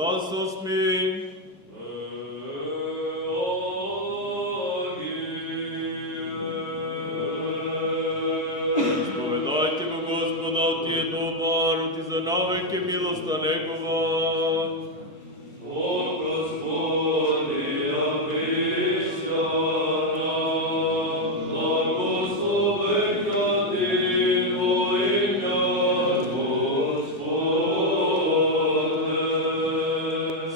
Благослови. Споведайте го Господа от тието бару ти за навеки милоста Негова. О Господи, християна, благословення ти во ім'я Господне.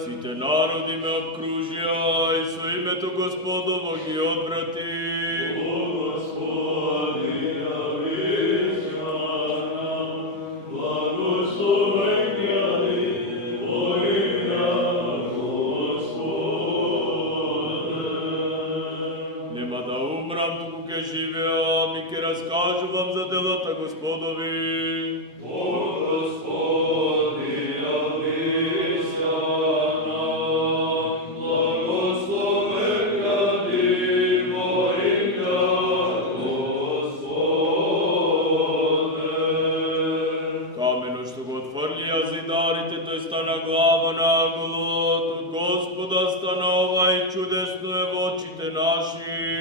Сите народи ме обкружя, и со името Господово ги отврати. Живеам и ке разкажу вам за делата Господови. О Господи, християна, благословення ти во ім'я Господне. Камено, що го отворлија зидарите, тој стана глава на голот, от Господа станова и чудесно е в очите наши.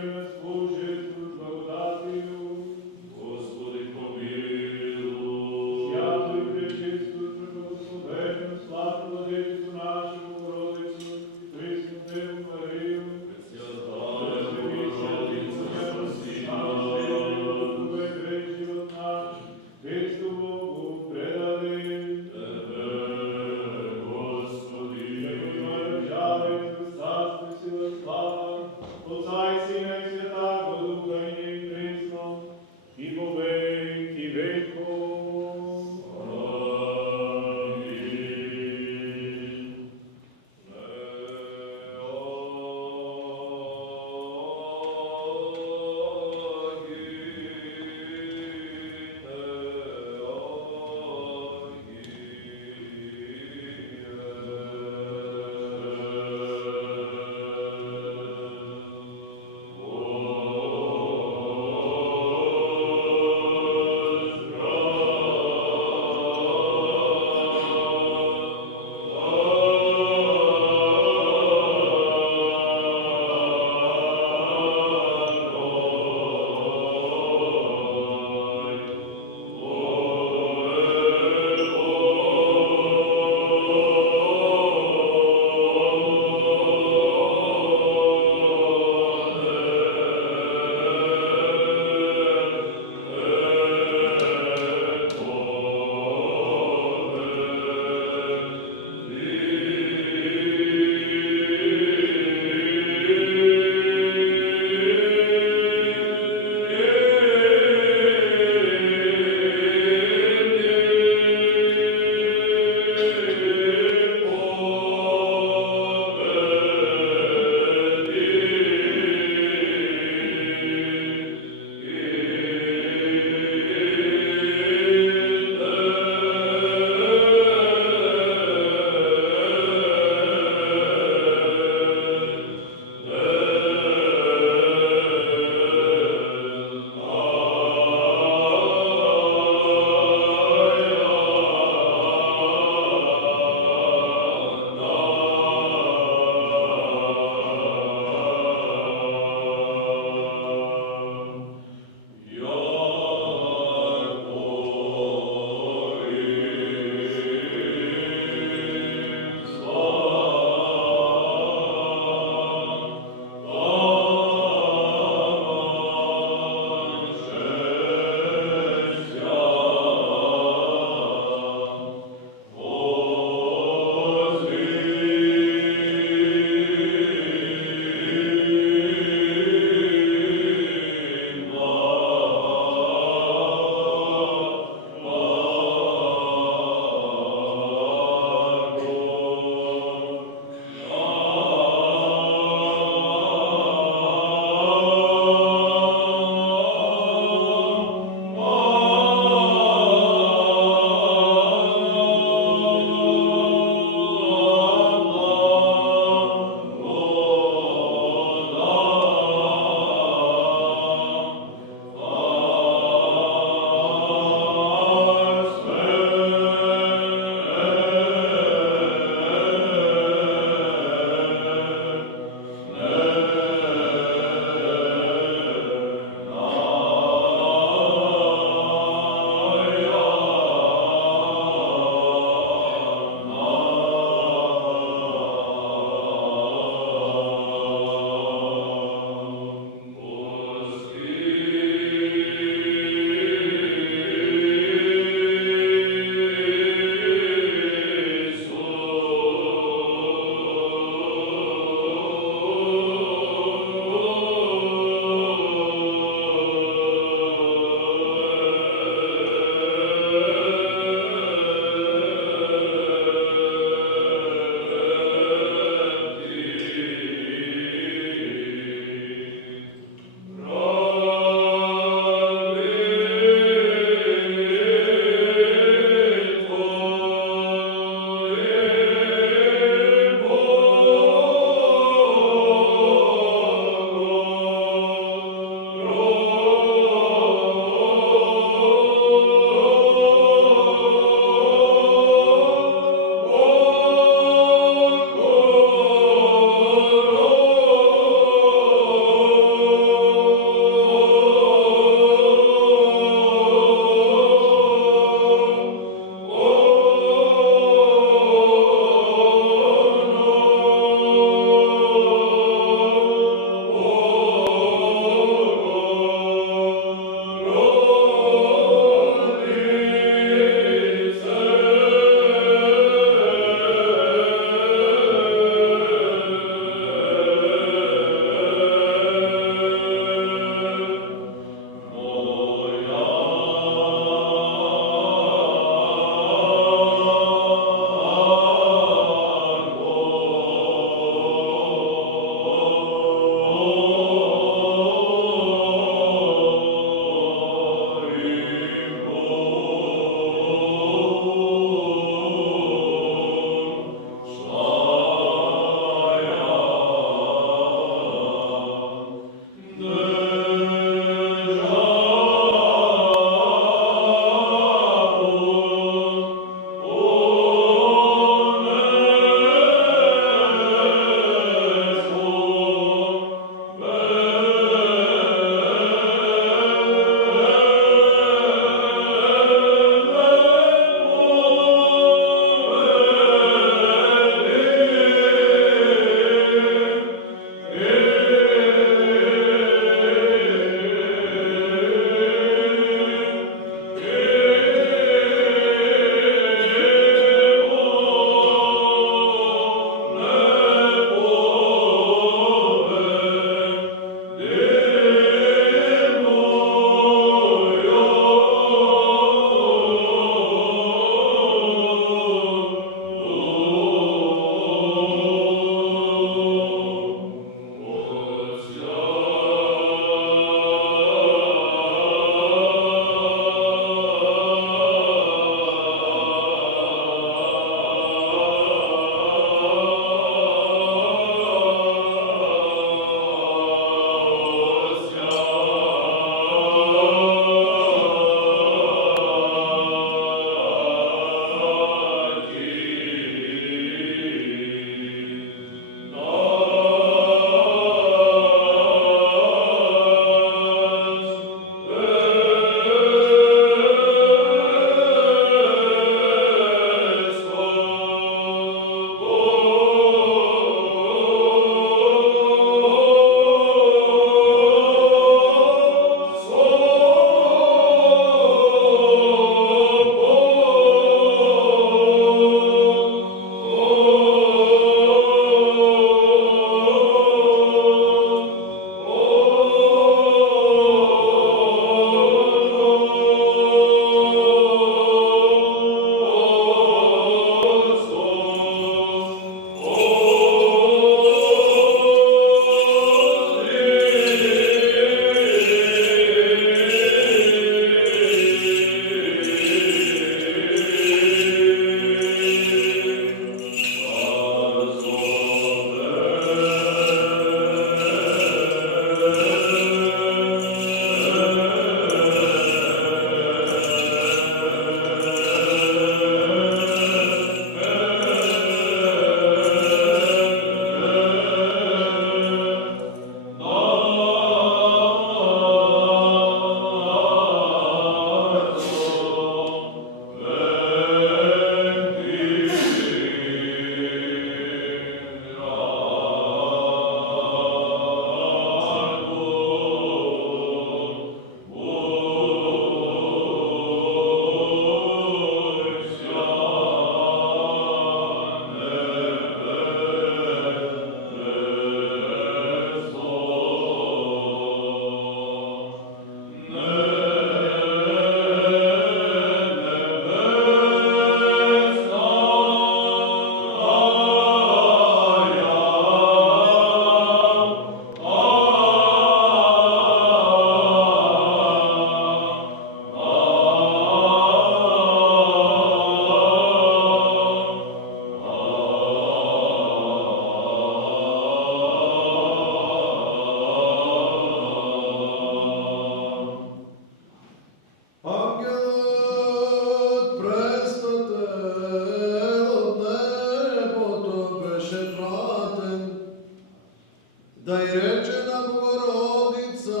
да й речена Богородица,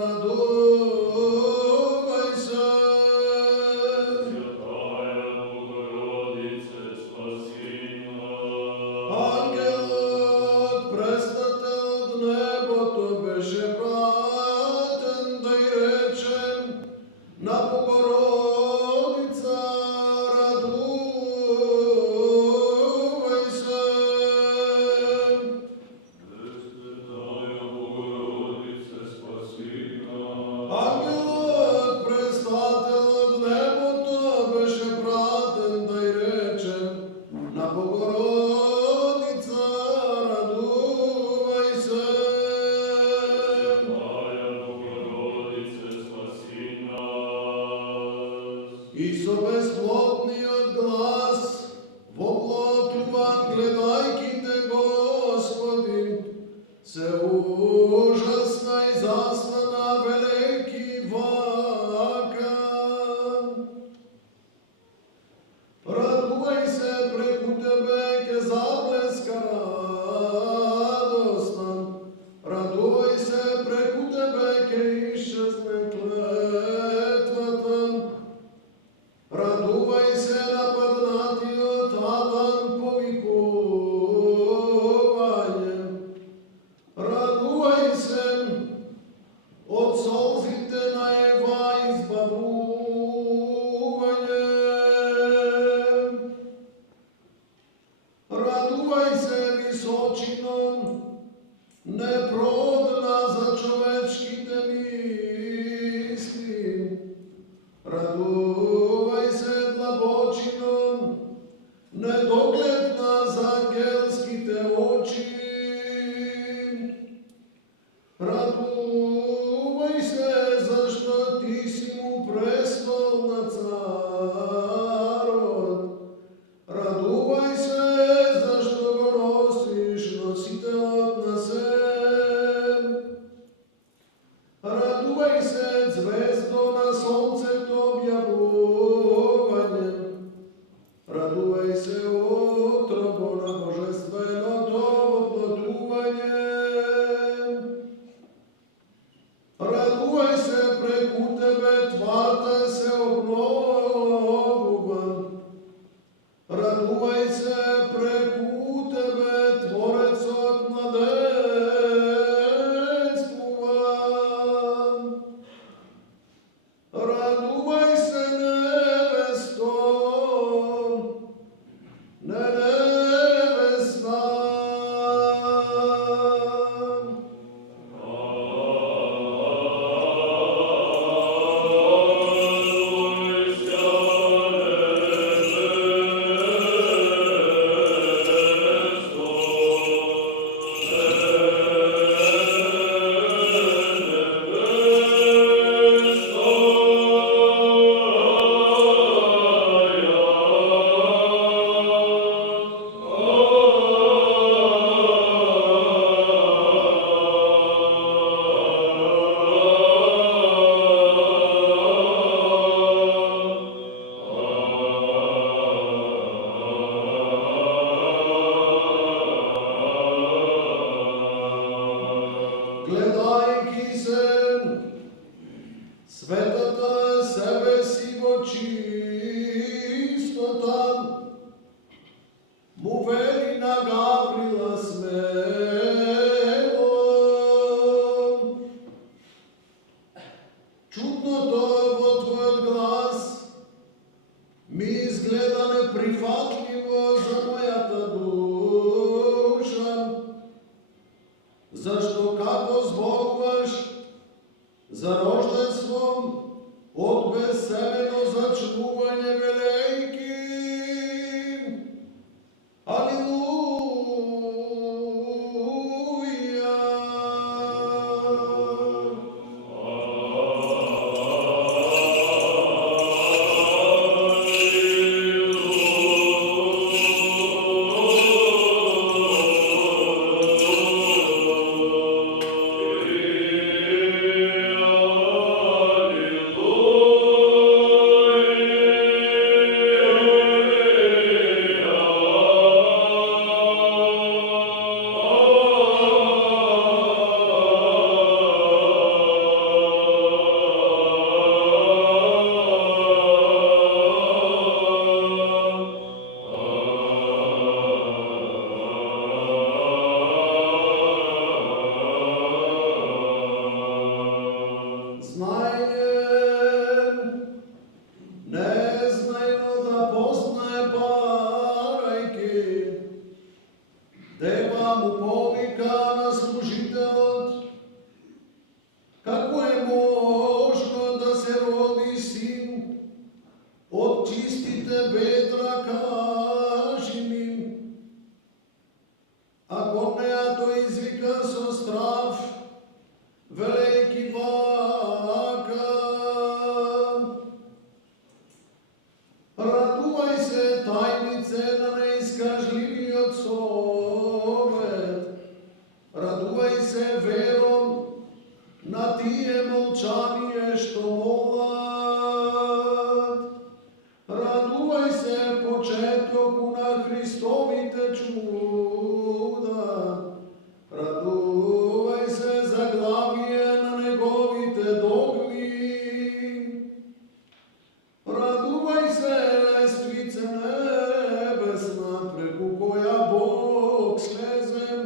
радувай се. Святая Богородице, спаси нас. Ангелът, престател от небото, беше пратен да й речем на Богородица, радувай се. Пресвятая Богородице, спаси нас. Ангелът, престател от небото, беше пратен да й речем на Богородица, радувай се. Святая Богородице, спаси нас. И со безплотниот глас воплотуван, гледайки те, Господи, се ужасна и застана велики вака. Радувай се, преку тебе ке заблеска радостна. Радувай се, преку тебе ке изчезне клетвата. Радувай се, нападнатиот Адам повикување. Радувай се, од солзите на Ева избавување. Радувай се, височино, непродна за човечките мисли. Радувай се, длабочино, недогледна за ангелските очи. Радувай се, зашто ти си му престол на царот. Радувай се, зашто го носиш, носителот на се. Радувай се, звездо на сонцето објавување. Радувай се, отробо на божественото воплотување. Радувай се, преку тебе тварта се обновува. Радувай се, преку тебе Творецот младенствува. Радувай се, невесто, невесна. Гледайки се, светата себе си во чистота, му вели на Гаврила смело. Чудното во твојот глас ми изгледа неприфатливо за мојата душа. Зашто како зборуваш за рожденством од безсемено зачнување велејки. Алилуја. Alleluia. povika na služitelot, kako je možno da se rodi sin od čistite Petra, kaži mi. A Korneja to izvika so strav, veliki vaka. Raduvaj se, tajnice, na neiskažljivi otcove. Raduvaj se, verom, na tije molčanije što molat. Raduvaj se, početoku na Hristovite čuda. Raduvaj se, zaglavije na negovite dogmi. Raduvaj se, lestvice nebesna, preko koja Bog slezem.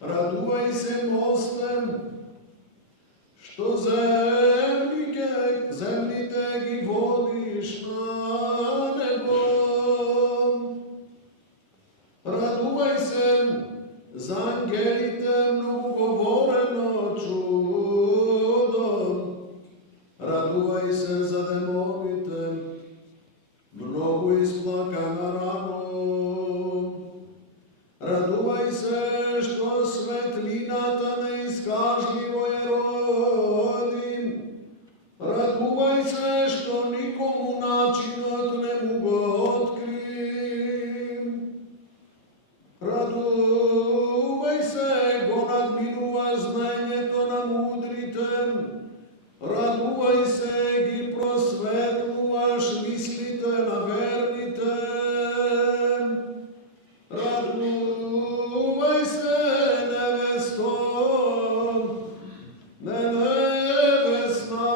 Raduvaj se, mostem, što zemlji tegi vodiš na nebo. Raduvaj se, za angelitem ugovoreno čudom. Raduvaj se za demonitem, mnogo isplakana ranom. Raduvaj se, što svetlinata neiskažljivo je rodim. Raduvaj se, što nikomu načinot ne mogu otkrim. Raduvaj se, go nadminuvaš znanjeto na mudritem. Raduvaj se, gi prosvetluvaš mislite na vernitem. Raduvaj se, nevesto, nevesna.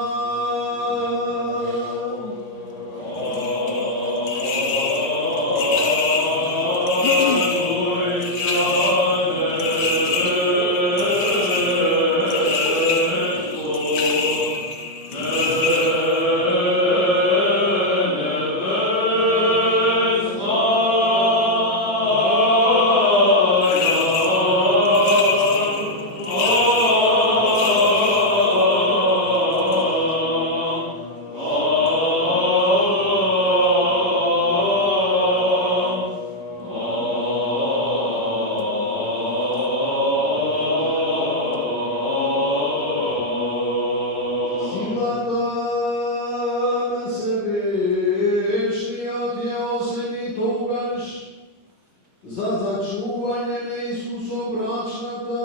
За зачување на Исусов брачната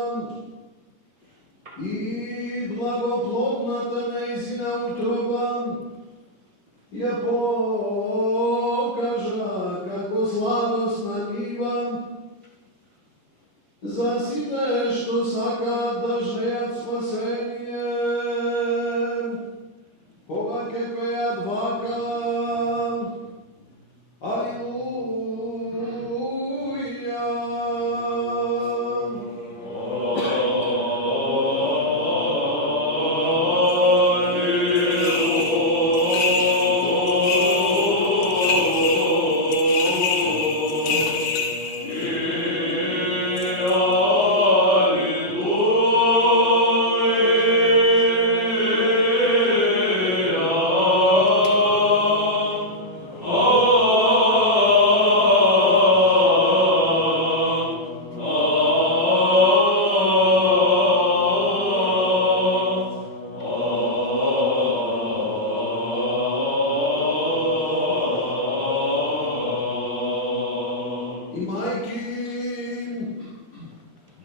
и благоплодната нејзина утроба ја покажа како сладосна нива за сите што сакаат да жеат спасение, кога ќе пеат вака.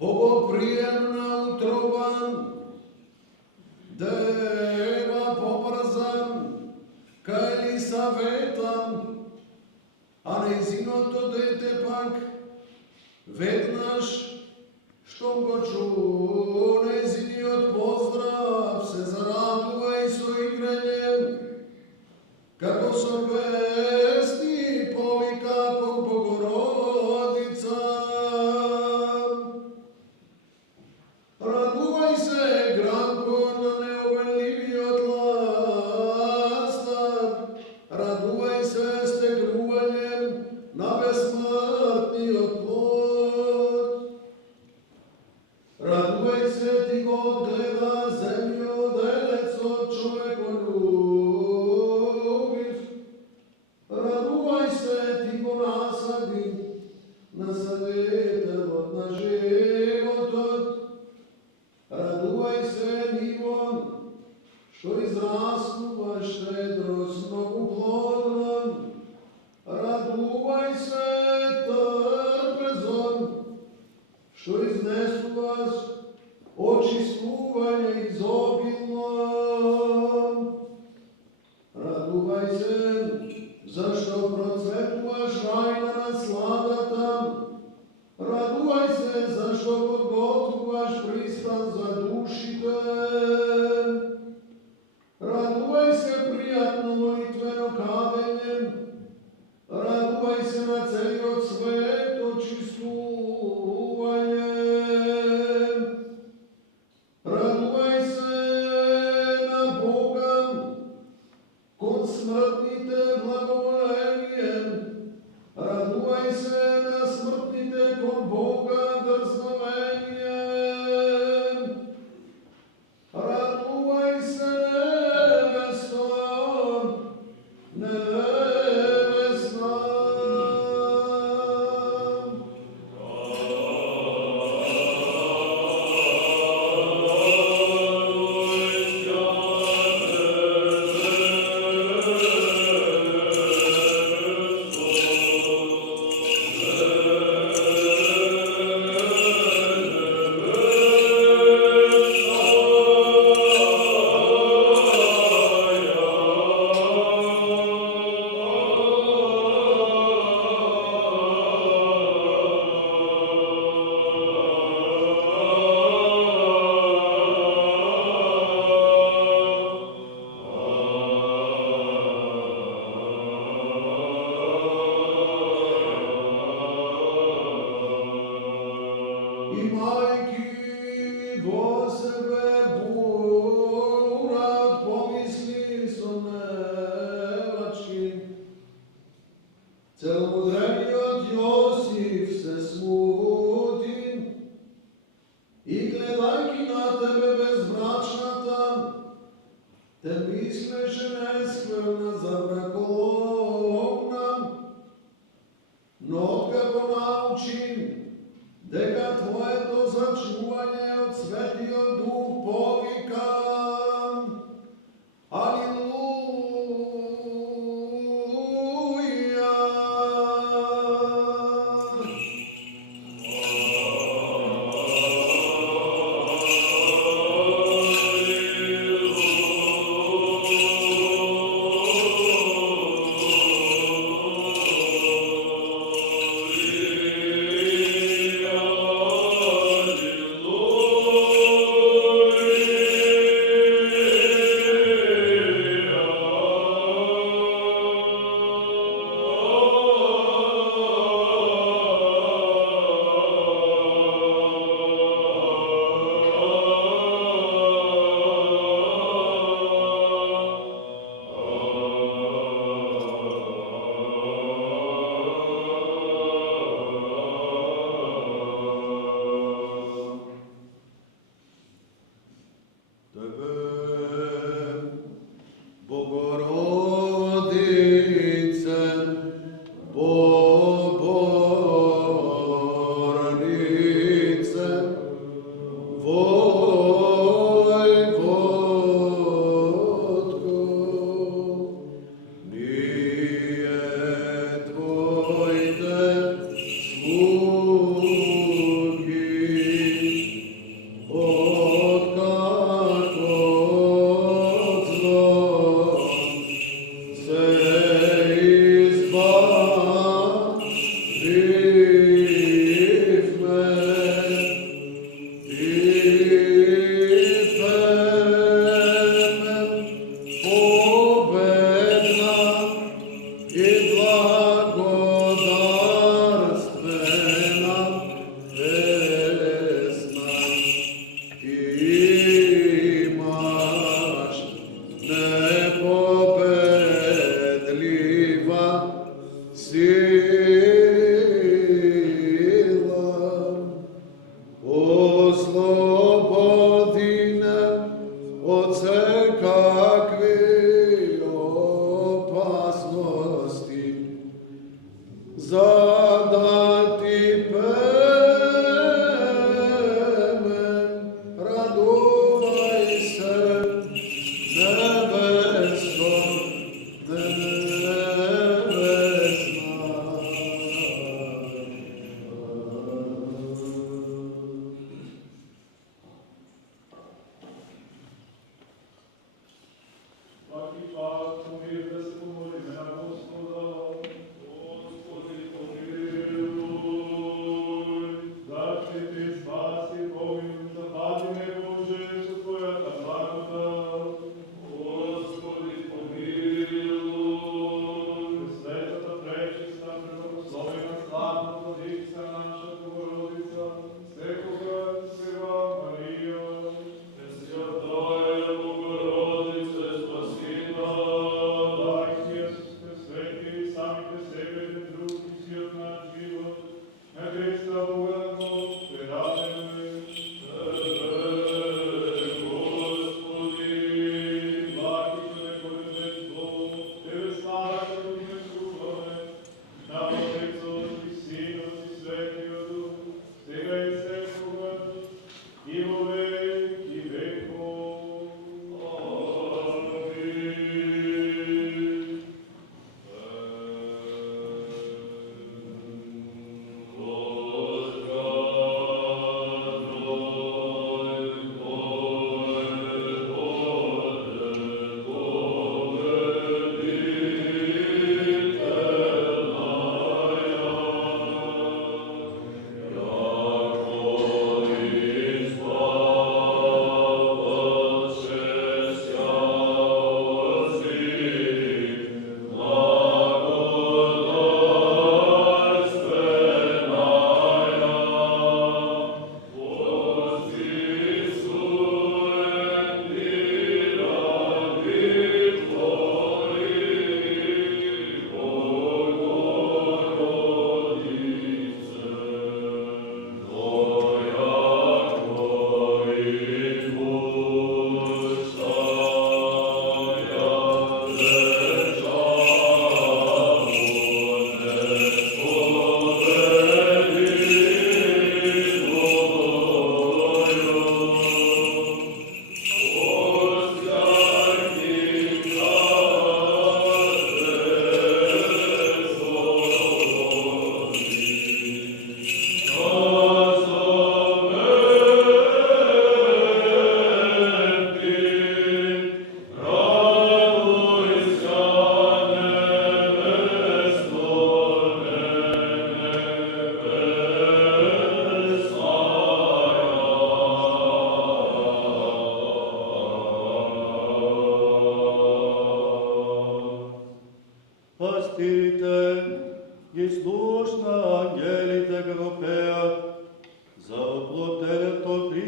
Bogoprijemna utroba, deva pobrzan, ka Elisaveta, a neziното dete pak, vednaš, štom go ču, neziniot pozdrav, se zaradува i so igranjem, kako so pesni povika kog Bogorodica. Raduvaj se, granko, na neovenljiviot lastar, raduvaj se stegruvanjem na besmrtniot plod. izrasnula štedrost mnogoplodnom, raduvaj se trpezom, što iznesu vas oči snuvanja izobilnom. Raduvaj se, zašto procvetu vaš rajna nasladata. Raduvaj se, zašto podgotu vaš pristan zadušite. Raduvaj se, prijatno molitveno kamenjem. Raduvaj se na celi od sveto čistuvanje. Raduvaj se na Boga, kod smrtnite blagovolenjem. Raduvaj se na smrtnite kod Boga drznovenjem. Raduvaj se nevesto, nevesna. I majki do sebe burat pomisli so nevački. Celomudreni od Josif se smuti i gledajki na tebe bezbračnata, te misleše neskvrna zabrakolovna, no kako naučim, deka tvoje to začuvanje od svetio duh povikam. Aleluja.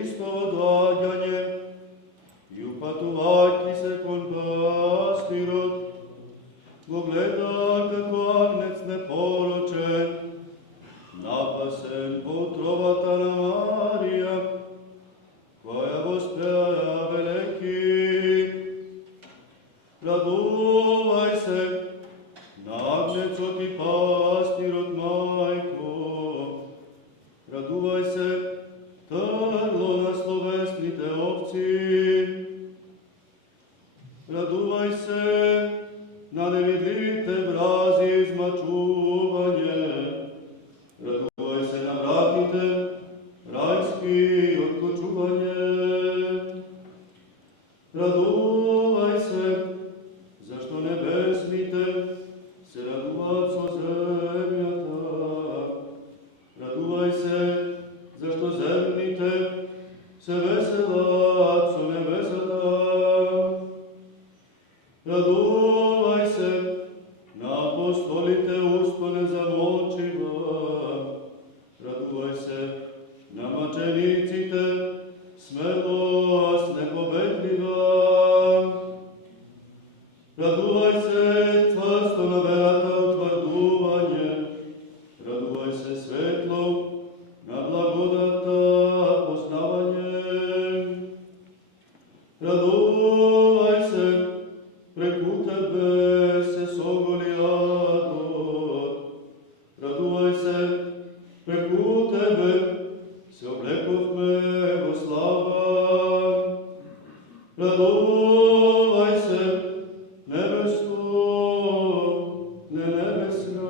Hristovo događanje i upatuvajki se kon pastirod, go gleda kako agnec neporočen, napasen potrovatana Marija, koja vospeja veliki. Raduvaj se, nagnec ti pastirod majko, raduvaj se, trlo na slovesnite ovci, raduvaj se, na nevidlite vrazi izmačuvanje, raduvaj se na vratite rajski otkočuvanje, raduvaj se, zašto nebesnite se raduvaco zemljata, raduvaj se, zašto zemljite se veselaco nebesata, raduvaj se, na apostolite usto nezamočiva, raduvaj se, na mačenicite smelost nepobedljiva, raduvaj se, cvrsto na verata utvrduvanje, raduvaj se svetlo na blagodata poznavanje, raduvaj se, preku tebe se sogoli ador, raduvaj se, preku tebe se oblekofme во slava, raduvaj se, nebesko, ne nebesna.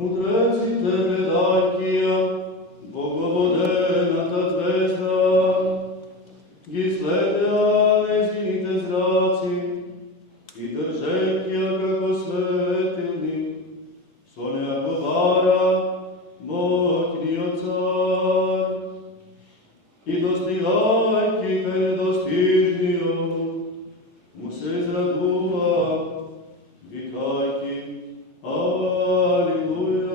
Мудреците предакија, боговодената звезда, ги следеа нејзините зраци и држејќи ја како светилни, со неа говора моќниот цар. И достигајќи кај недостижниот, му се израдува, викајќи Алилуја.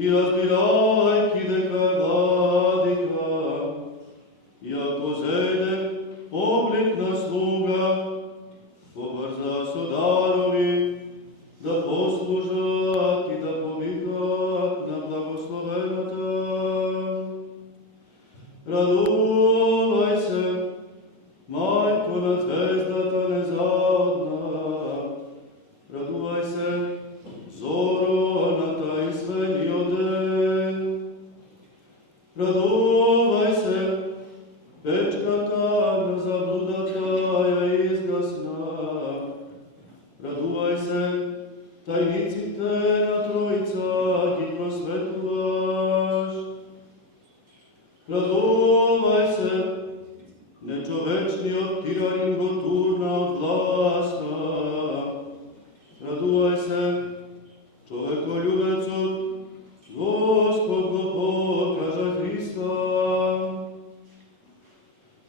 И разбирајќи дека е владика, иако зеде облик на слуга, побрза со дарови да послужат и да повикат на благословената. Радувај се, мајко на звездата незадна, радувај се, зоро на тај свениот ден. Радувај се, печката на заблудата ја изгасна. Радувај се, тајниците на Тројца ги просветуваш. Радувај се, Večni od tiranin goturna vlasta. Raduvaj se, čovekoljubecu, Gospod go pokaža Hrista.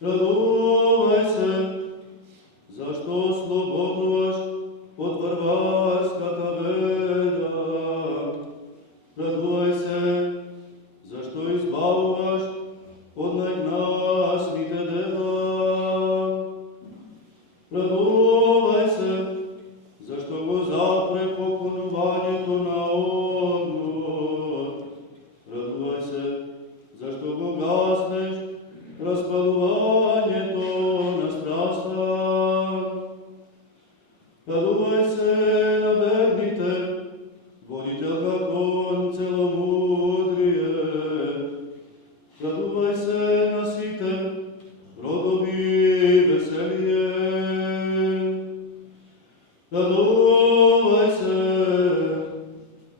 Raduvaj se, zašto osloboduješ od varvarskata veda. Raduvaj se, zašto izbavuvaš od najgnasnite dela. Raduvaj se, zašto go zapre pokonovanje to na odmor. Raduvaj se, zašto go gasneš raspalovanje to na strastan. Raduvaj se, navednite, voditeljka kon celomudrije. Raduvaj se, nasiten, rodovi veselije. Raduvaj se,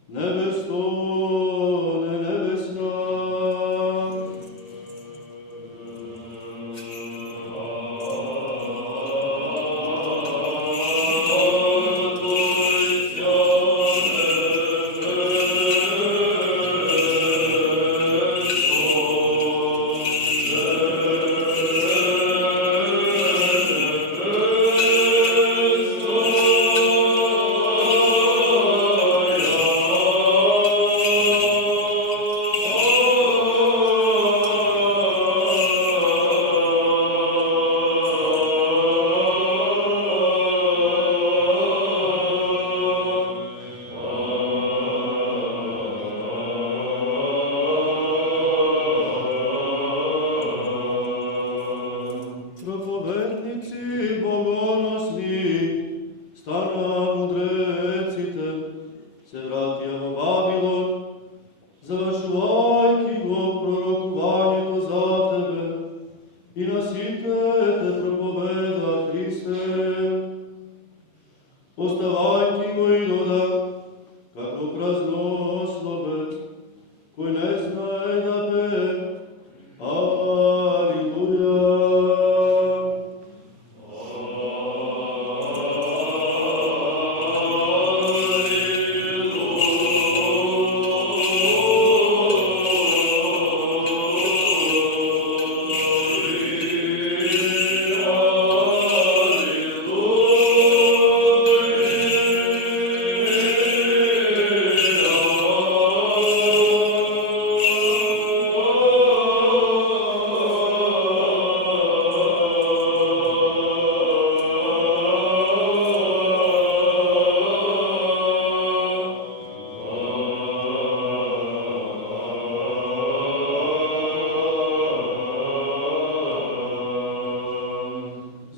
nebestone nebesna. Проповедниci bogonosni, stana mudrecite, se vratija u Babilon, završuvajki go prorokovanje to za tebe i nasite te propoveda Hriste. Ostavajki go i doda, kako praznoslovec, koji ne zna da pe, Aleluja.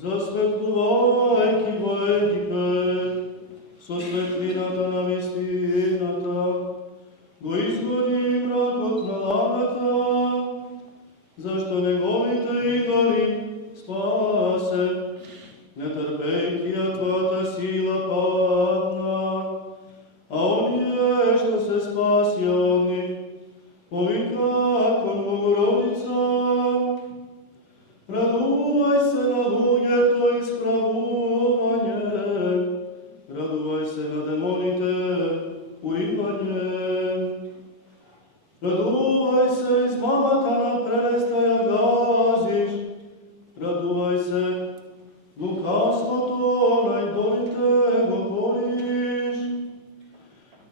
Засветлувайки во Египет, со светлината на вистината, го изгони мракот на ламата, зашто неговите идоли спасе, нетрпейки ја твојата сила падна, а оние што се спасија од нив, повика кон Богородица. Радувай се на луѓето исправување, радувай се на демоните уривање. Радувай се измамата на прелеста ја газиш, радувай се лукавството на идолите го бориш.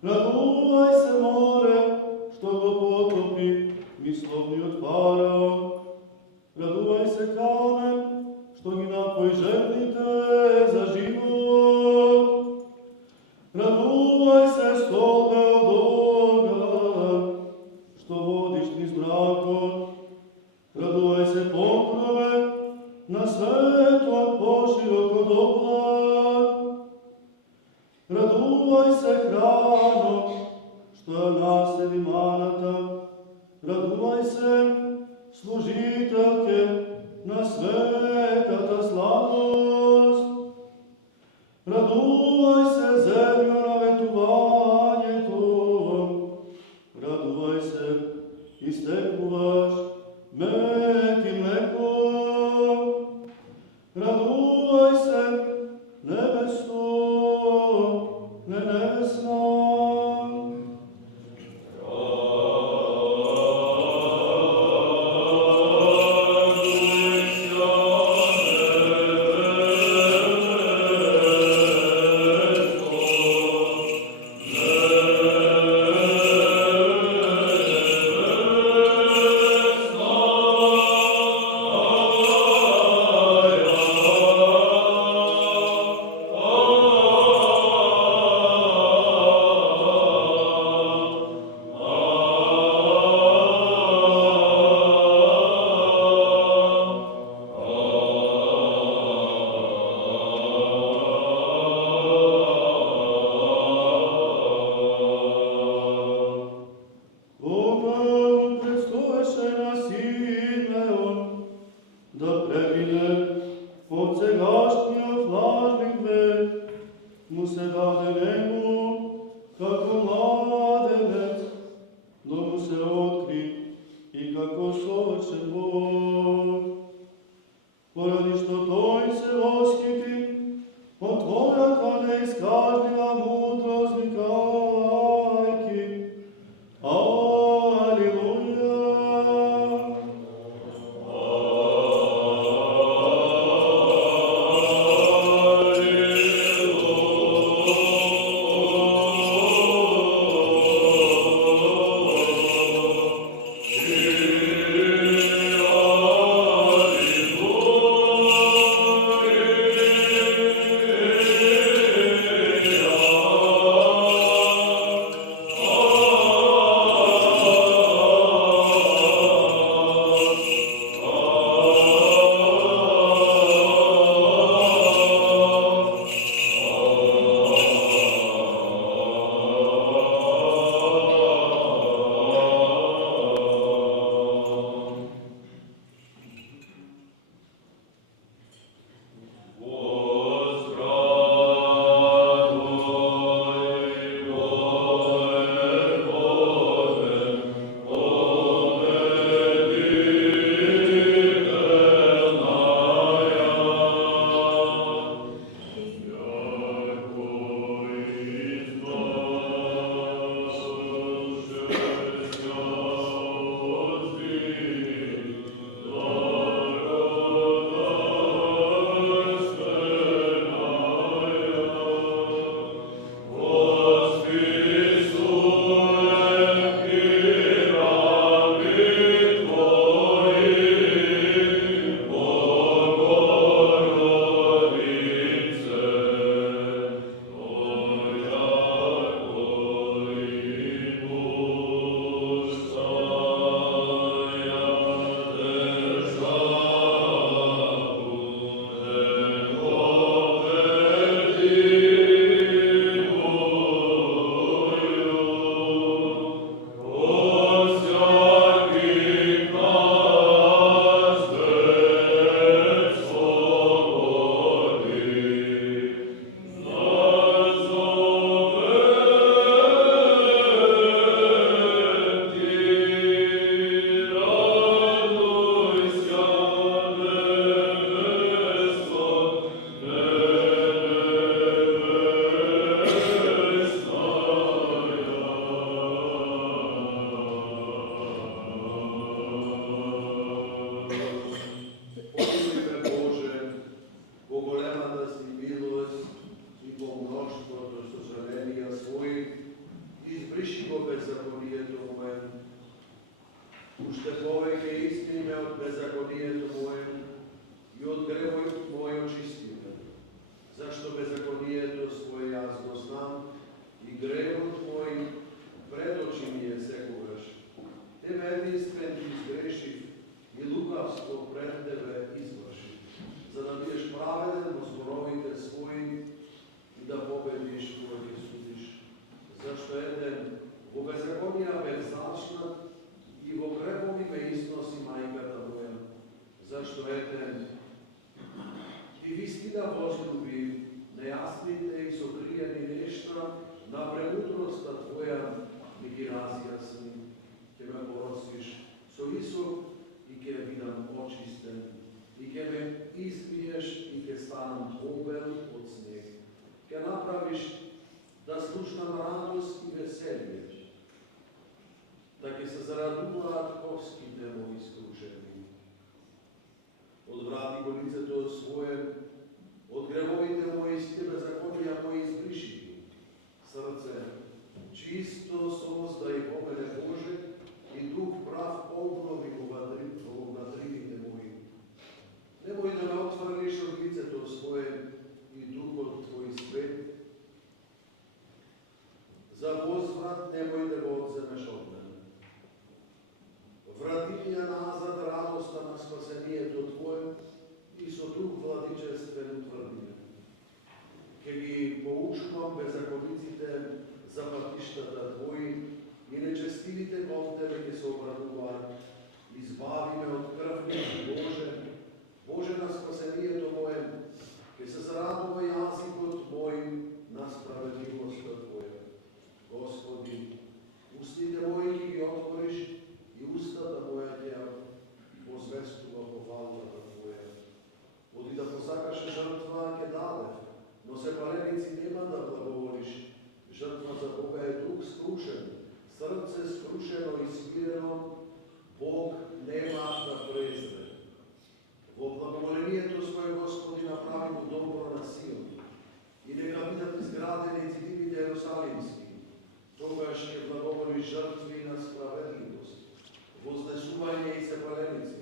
Радувай се море, што го потопи мисловниот фараон. Радувай се камен, што ги напои жертвите за живот. Радувай се столбе од оган, што водиш низ мракот. Радувай се покрове на светот поширок од облак. Радувай се храно, што ја наследи маната. Радувай се служителке на светата сладост. Радувай се, земја на ветувањето. Радувай се, истекуваш мед и млеко. carstvo pred tebe izvrši, za da budeš pravedan u zborovite svojim i da pobediš koji sudiš. Zašto jeden u bezakonija bezačna i u grebovime iznosi majkata moja. Zašto jeden ti vistina возлюби, nejasnite i sokrijeni nešta na premudrosta tvoja mi gi razjasni, ke me porosiš so visok i ke vidam očisten, i ke me izbiješ i ke stanem pobel od sneg, ke napraviš da slušam radost i veselje, da ke se zaraduvat koskite moji skrušeni. Odvrati golice to svoje, od grevovite moje iz tebe zakonja moji izbrišiti. Srce čisto sozdaj po mene Bože i duh prav obnovi ovnatrinite moji. Nemoj da me otvrliš od lice to svoje i duh od tvoj svet. Za pozvrat nemoj da ga odzemeš od mene. Vrati mi nazad radosta na spasenije to tvoje i so duh vladičestven utvrdine. Ke gi poučkom bezakonicite zapatištata tvoji i nečestivite kod tebe, ke se obraduvaju. Izbavi me od krvnih Bože, Bože na spasenije to moje, ke se zaraduva jazik od tvojim na spravedljivost tvoje. Gospodi, ustite moji ki gi otvoriš i ustata moja tja pozvestuva pohvalna tvoje. Odi da posakaše žrtva ke dade, no se palenici nema da blagovoliš. Žrtva za Boga je duh skrušen, srce skrušeno i smireno, Bog nema da prezre. Vo blagovolenije to svoje Gospodi napravimo dobro na Sion i neka vidat izgradeni zidivite Jerusalimski, togaš ke blagovoli žrtvi na spravedljivost, voznesuvanje i sepalenici,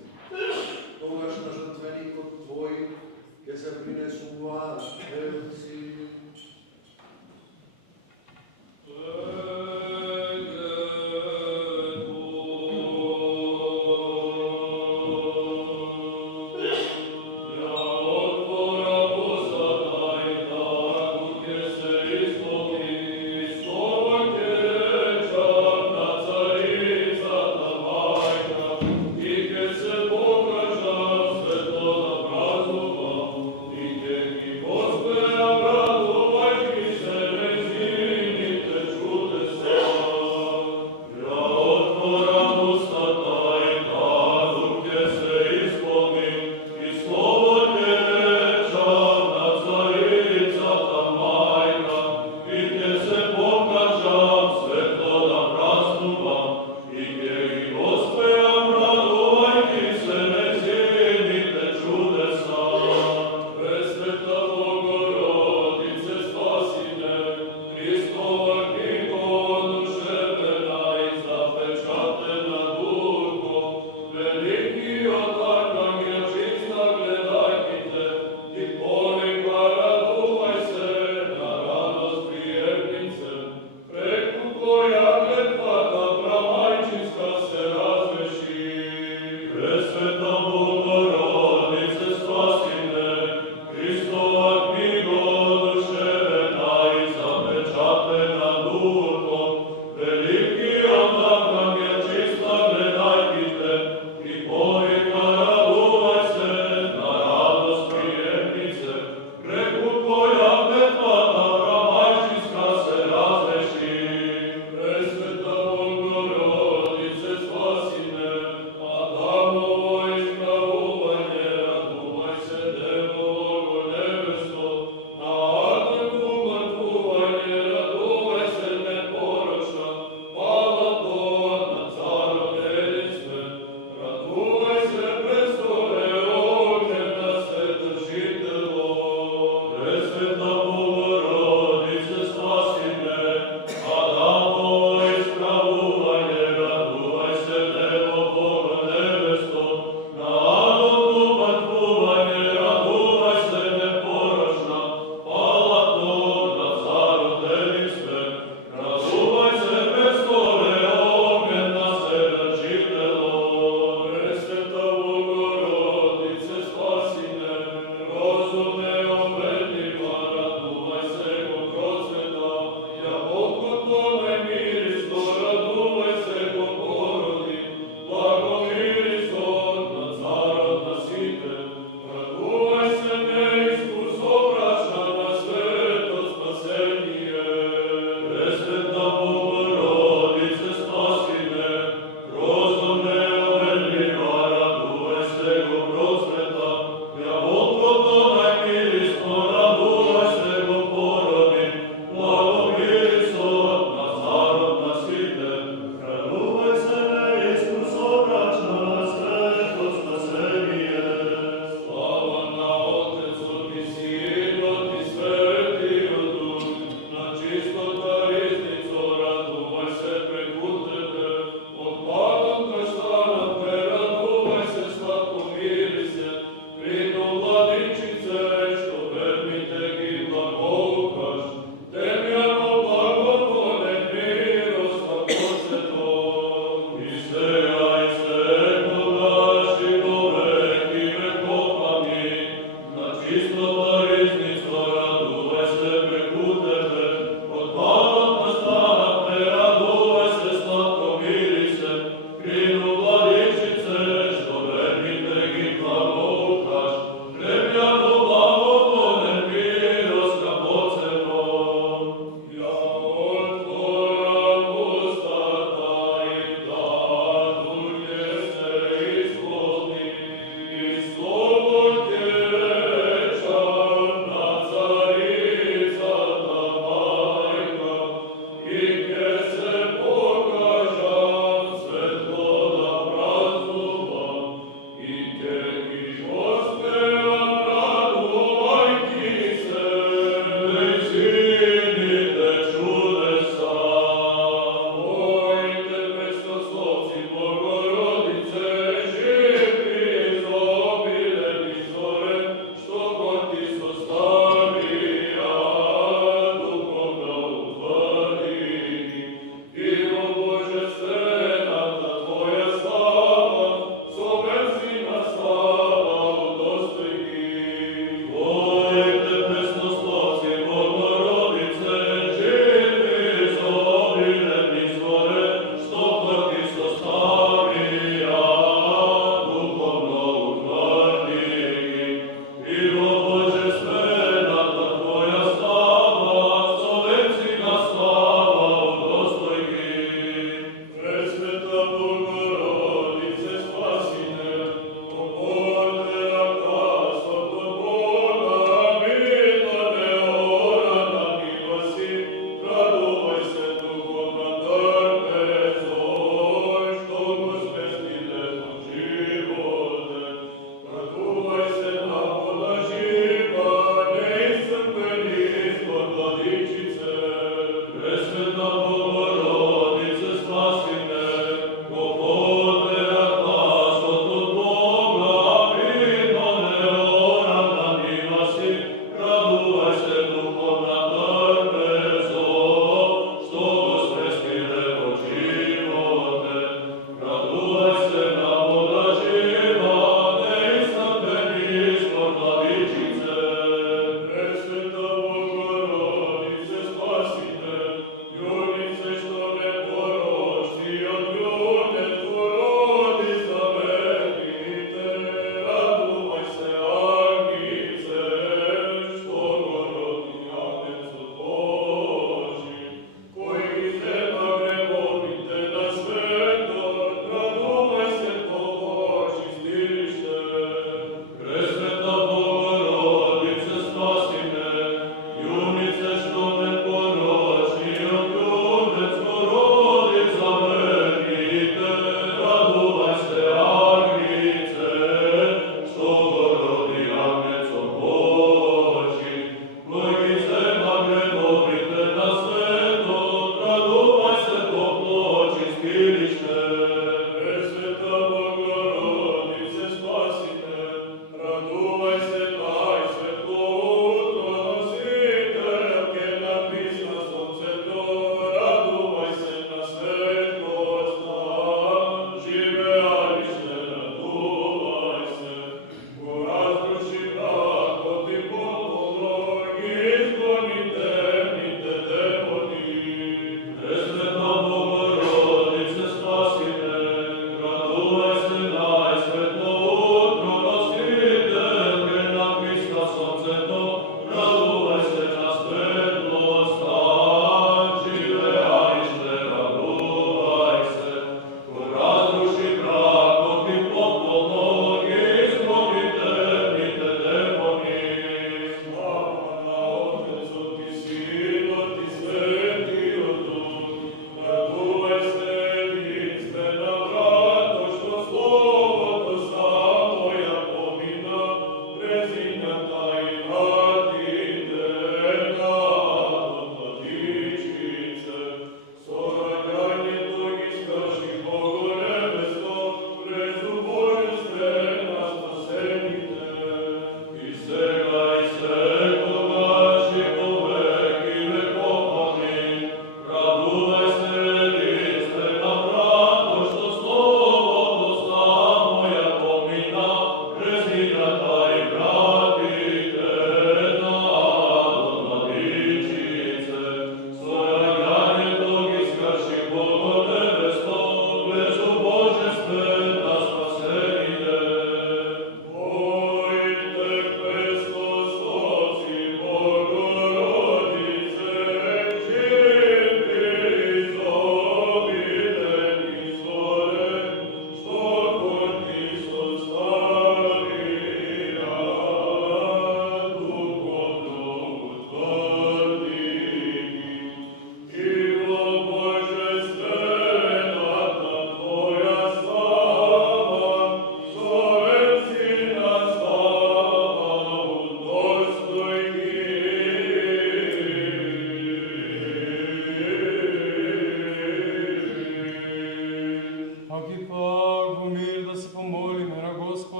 togaš na žrtvenik od tvoj, ke se prinesuva velci. Amen.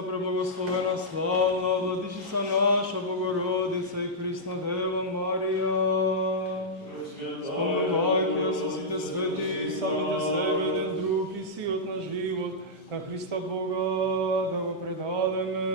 Пречиста, преблагословена, славна, владичица наша, Богородиця і прісна Дева Марія. Спомивайте, спасите святі, самите себе, один друг, і сі от на живот, на Христа Бога, да го предалеме.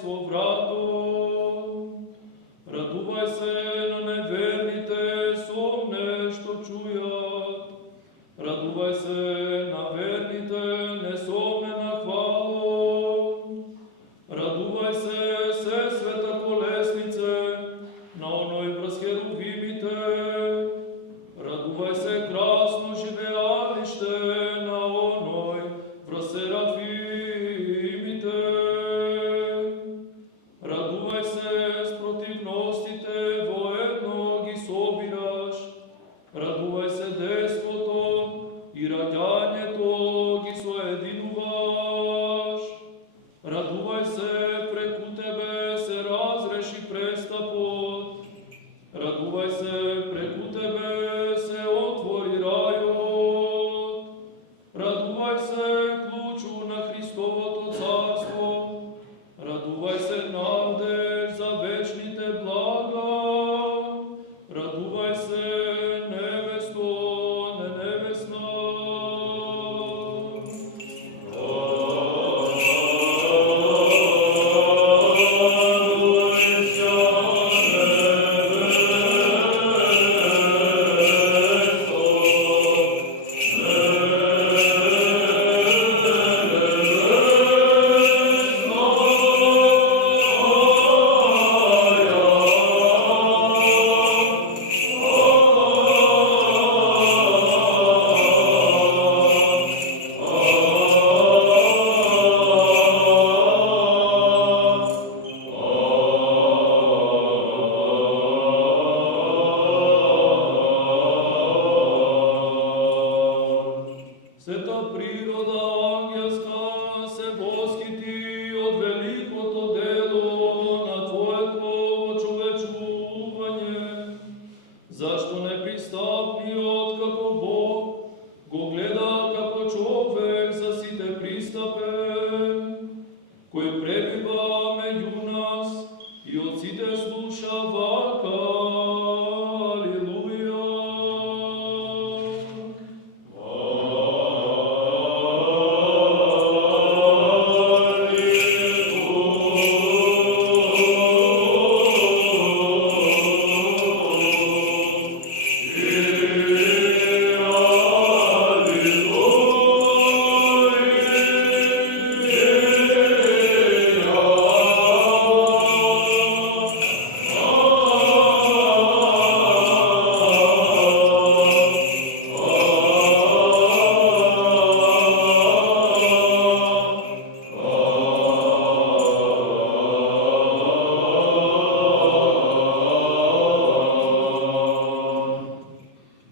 сво врато. Радувай се на неверните со нешто чујат. Радувай се на верните несомнена хвало. Радувай се света колеснице на оној врз херувимите. Радувай се красно живеалиште на оној врз серафимите. Радувай се спротивностите воедно ги собираш. Радувай се детството и раѓањето ги соединуваш. Радувай се преку тебе се разреши престапот. Радувай се преку тебе се отвори рајот. Радувай се клучу на Христовото царство. Радувай се надеж за вечните блага. Радувай се невесто, не невесна. Сета природа ангелска се восхити од великото дело на Твоето очовечување. Зашто непристапниот како Бог го гледа како човек за сите пристапен, кој пребива меѓу нас и од сите слуша вака. Алилуја.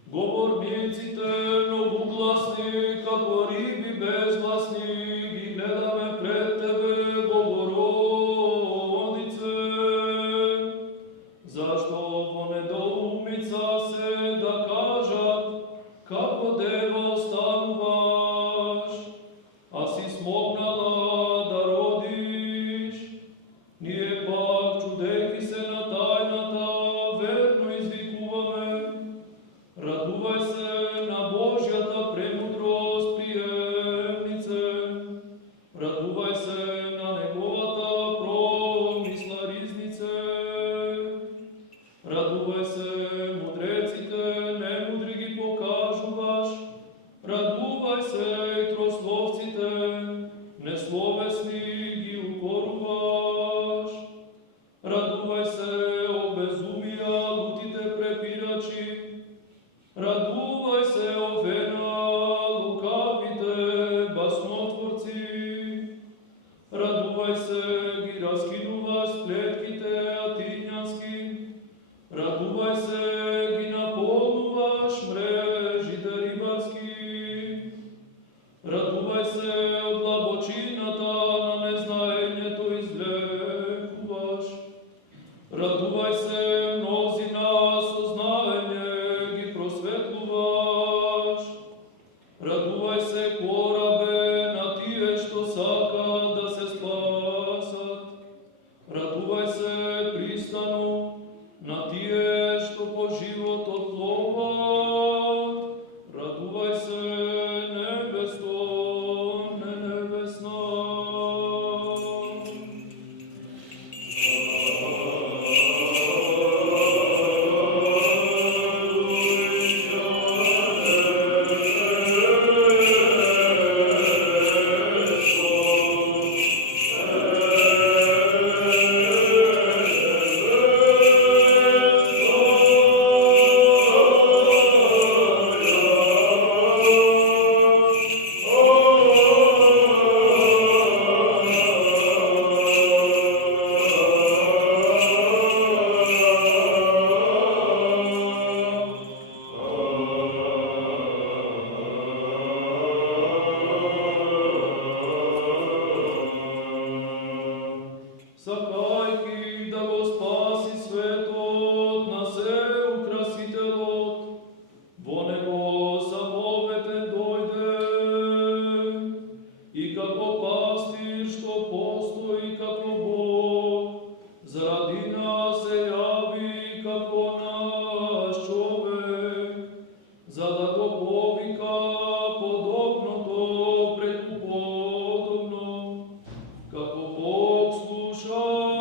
Говорниците многогласни, како риби безгласни, ги гледаме пред Тебе, Богородице. Зашто во недоумица се да кажат, како дева остануваш, а си смогнала да родиш. Ние пак, чудејки се на тајната, верно извикуваме. Радувай се на Божјата премудрост, приемнице. Радувай се на Неговата промисла ризнице. Радувай се, мудреците, немудри ги покажуваш. Радувай се и трословците, несловесни ги укоруваш. Радувай се, о безумија, лутите препирачи. Радувай се, о вена, лукавите баснотворци. Радувай се, ги раскинуваш сплетките атинјански. Радувай се, ги наполнуваш мрежите рибарски. Радувай се, од длабочината на незнаењето извлекуваш. Радувай се, мнозина со знаење ги просветлуваш. Радувай се, корабе, на тие што сакаат да се спасат. Радувай се, пристану, на тие што по животот пловат. Радувай се, невесто, не невесна. Сакайки да го спаси светот, на се украсителот, во него самоветен дојде, и како пастир што постои како Бог, заради нас се јави како наш човек, за да го повика подобното преку подобно, како Бог слуша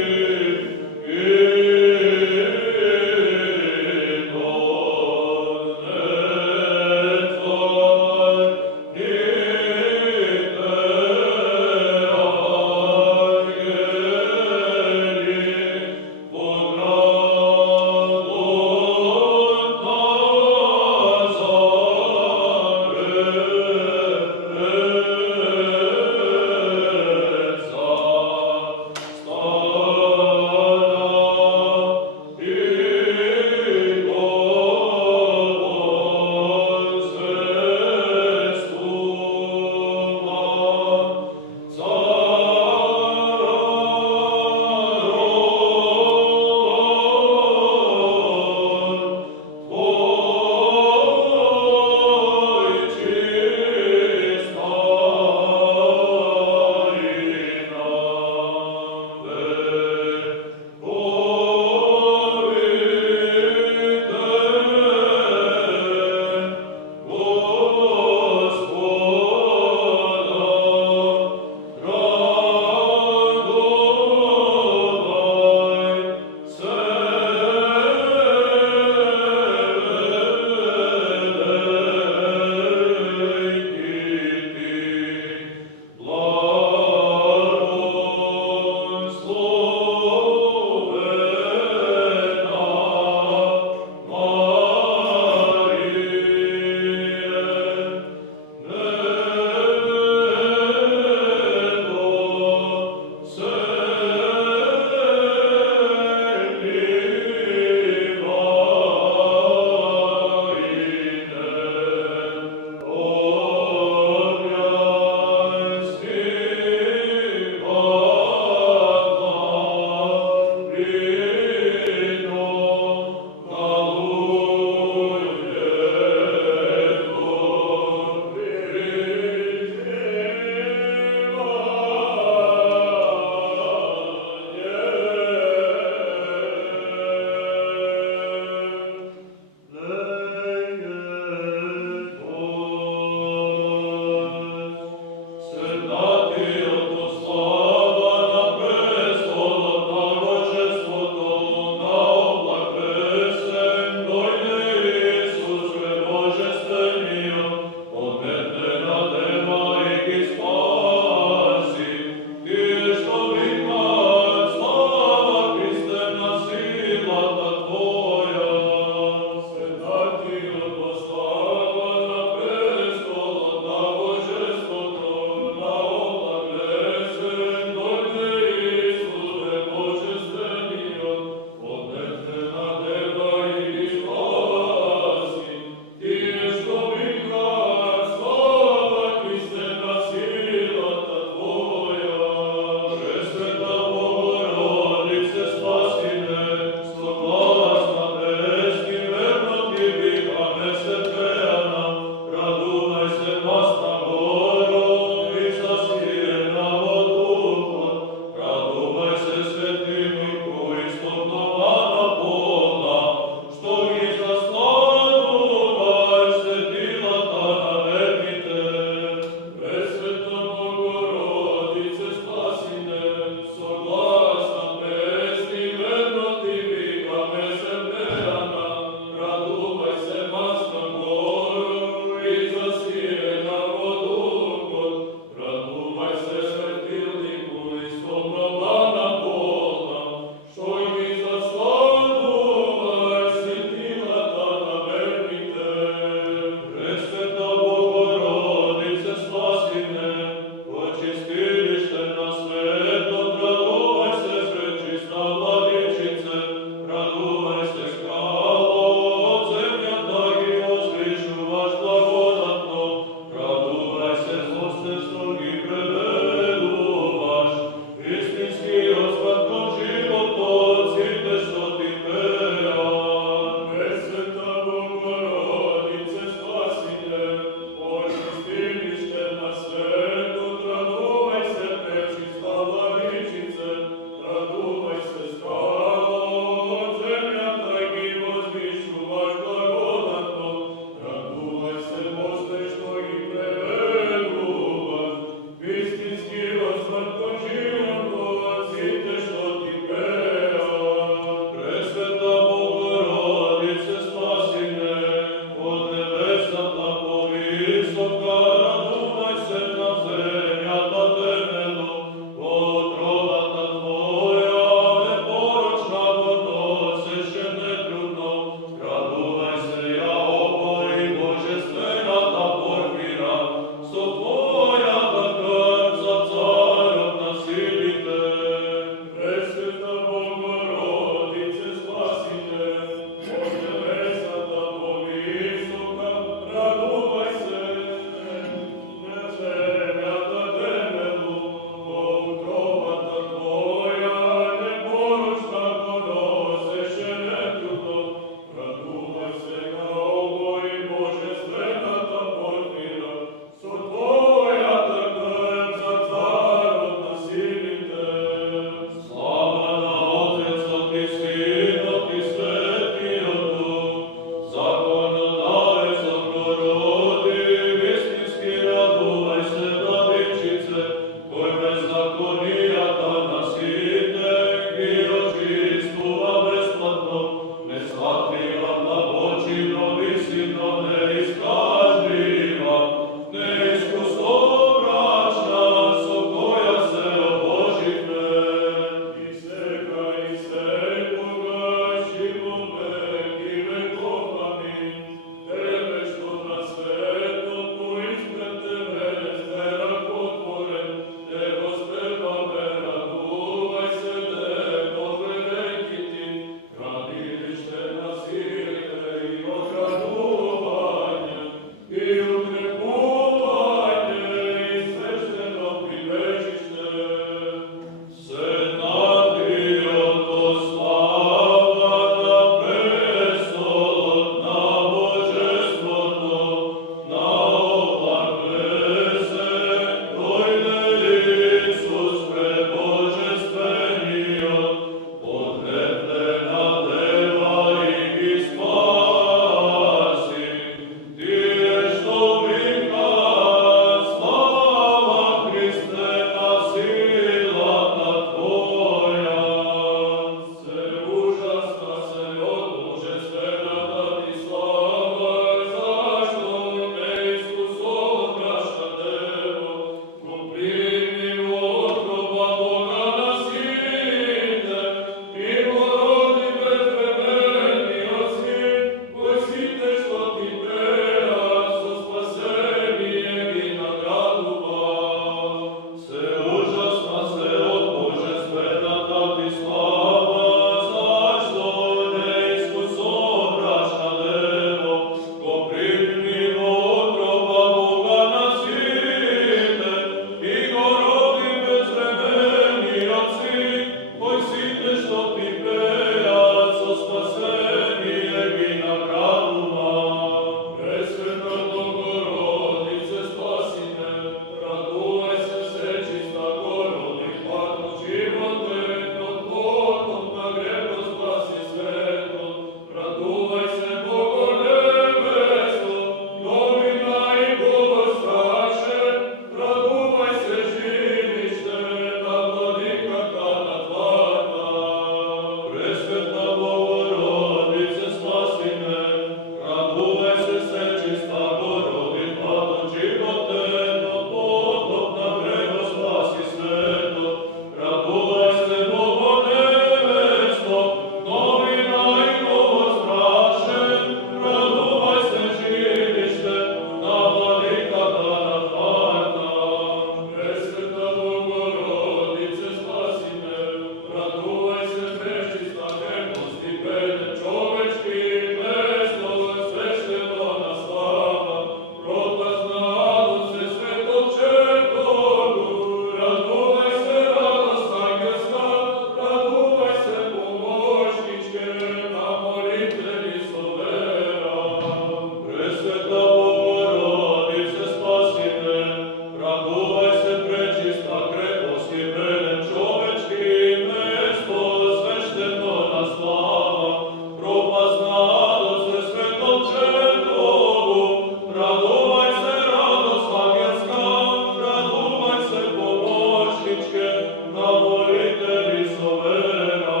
на молитві совера.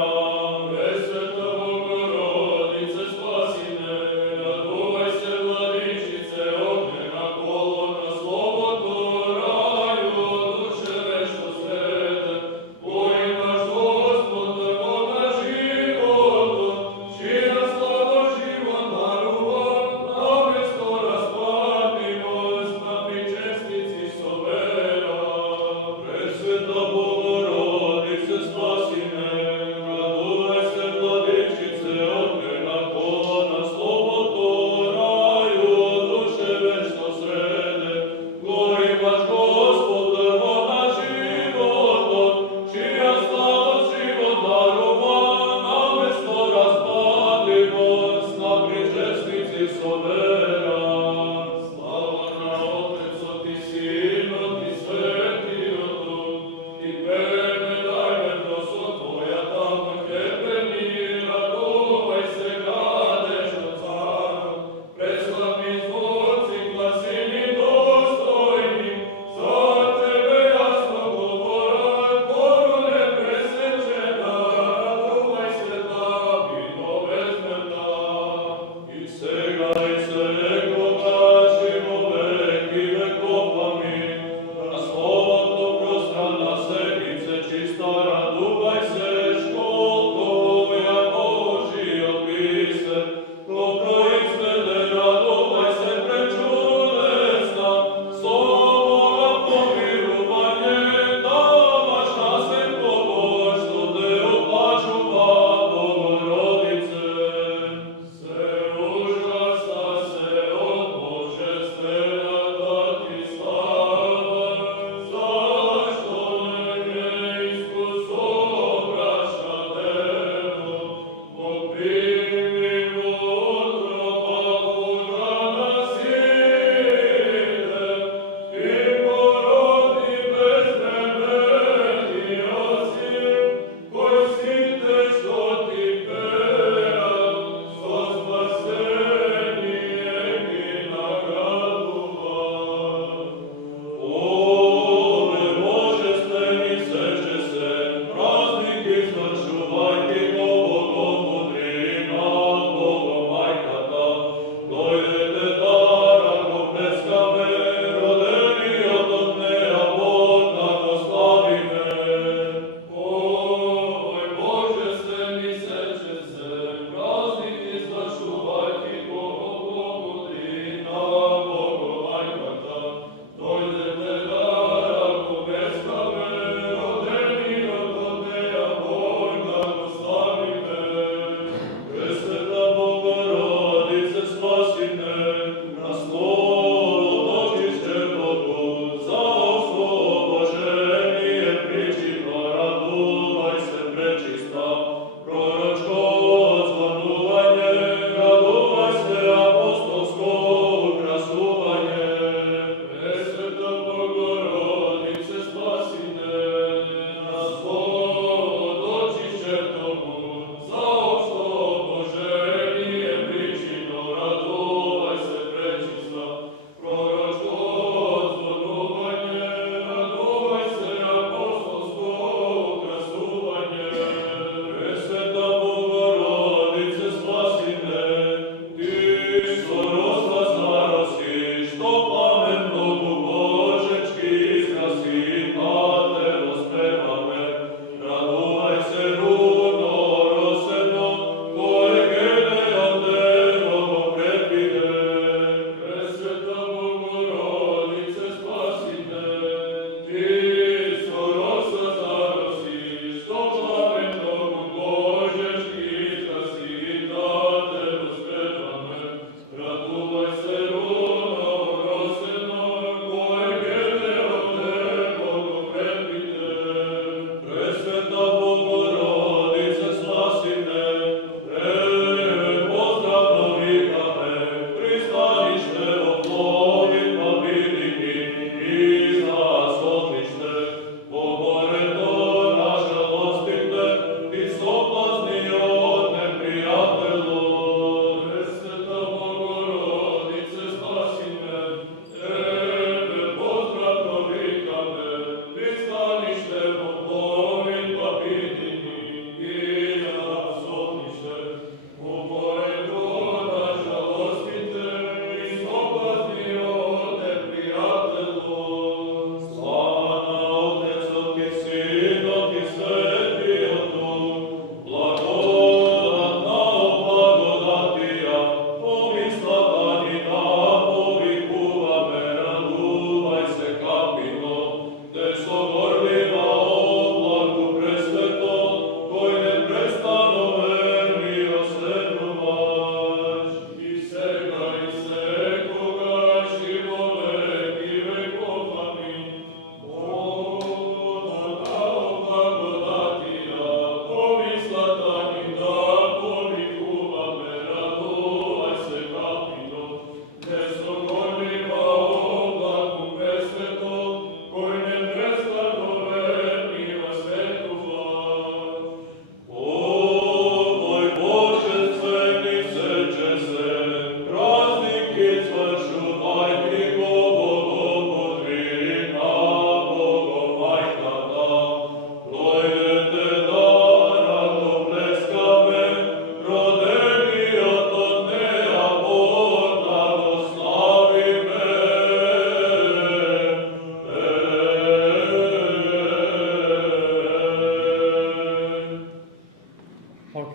Пресвята Богородице, спаси мене, радувайся, владичице, огнена колона, слово Тораю, душе вечно свете, Бой наш Господь, Бога животу, щира слава жива дарував, на Христо розпадимось, на причесниці совера. Пресвята Богородице,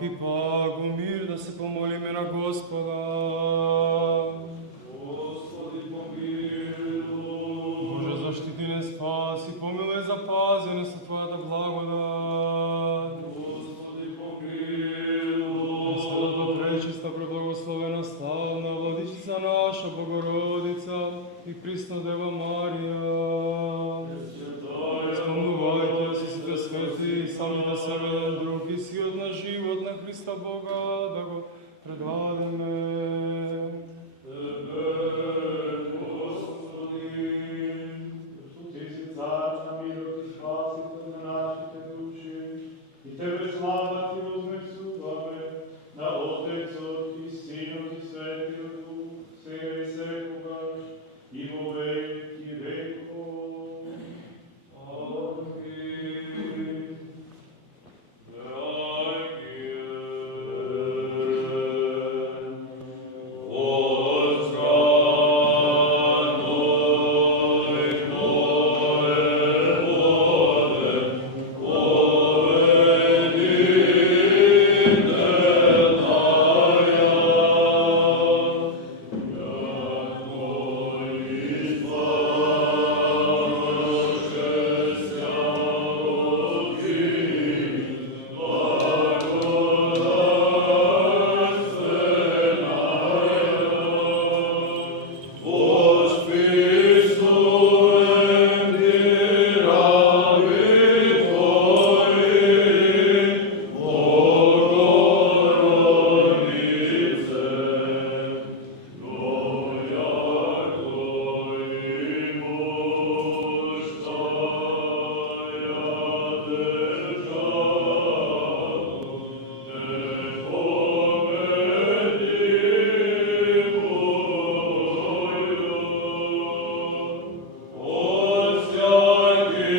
i pak u mir da se pomolime na Gospoda. Господи, помилуй. Боже, zaštiti ne spasi, pomiluj, zapazi nas u Tvoja blagodat. Господи, помилуй. Sveta prečista, preblagoslovena, slavna, Vladicica naša, Bogorodica i prisna Deva Marija. Spomnuvajte, Osisite sveti, sami da sebe jedan drugi, si od naš život na Hrista Boga, da go predvademe. Tebe, Господи. Ти си цар на мирот и спасител на нашите души, и Тебе слава Ти вознесуваме, на Отецот и Синот и Светиот Дух, сега и секогаш, и во веки веков. Амин.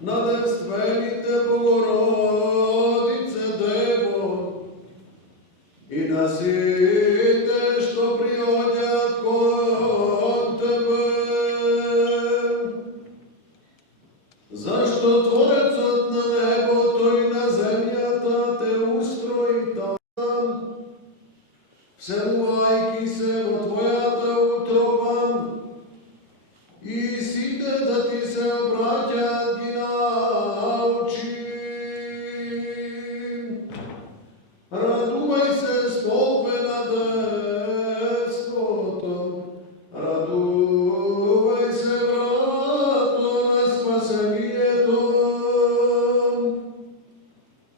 Надевствените Богородице Дево, и на сите, што приодят кон Тебе. Зашто Творецот на небото и на земјата те устрои там, вселувајќи се во Твојата утроба, и сите да Ти се обраќаат ги научи. Радувај се столбе на детството, радувај се врато на спасението,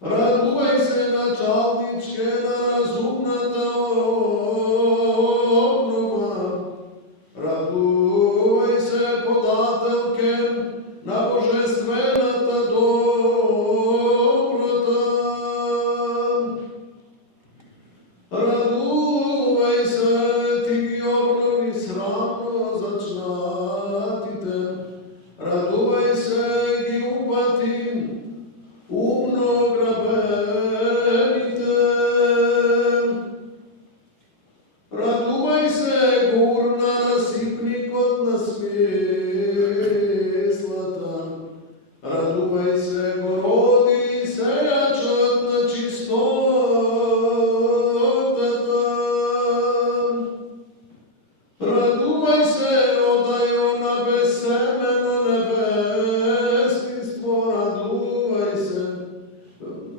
радувај се началничке на разумната обнова, радувај се подателке на божествената доброта. Радувај се, Ти ги обнови срамно зачнатите, радувај се, ги упати умно грабените. Радувај се, гурна насипникот на смислата, радувај се, го роди сејачот на чистотата. Радувај се, родајо на безсемено небесниство, радувај се,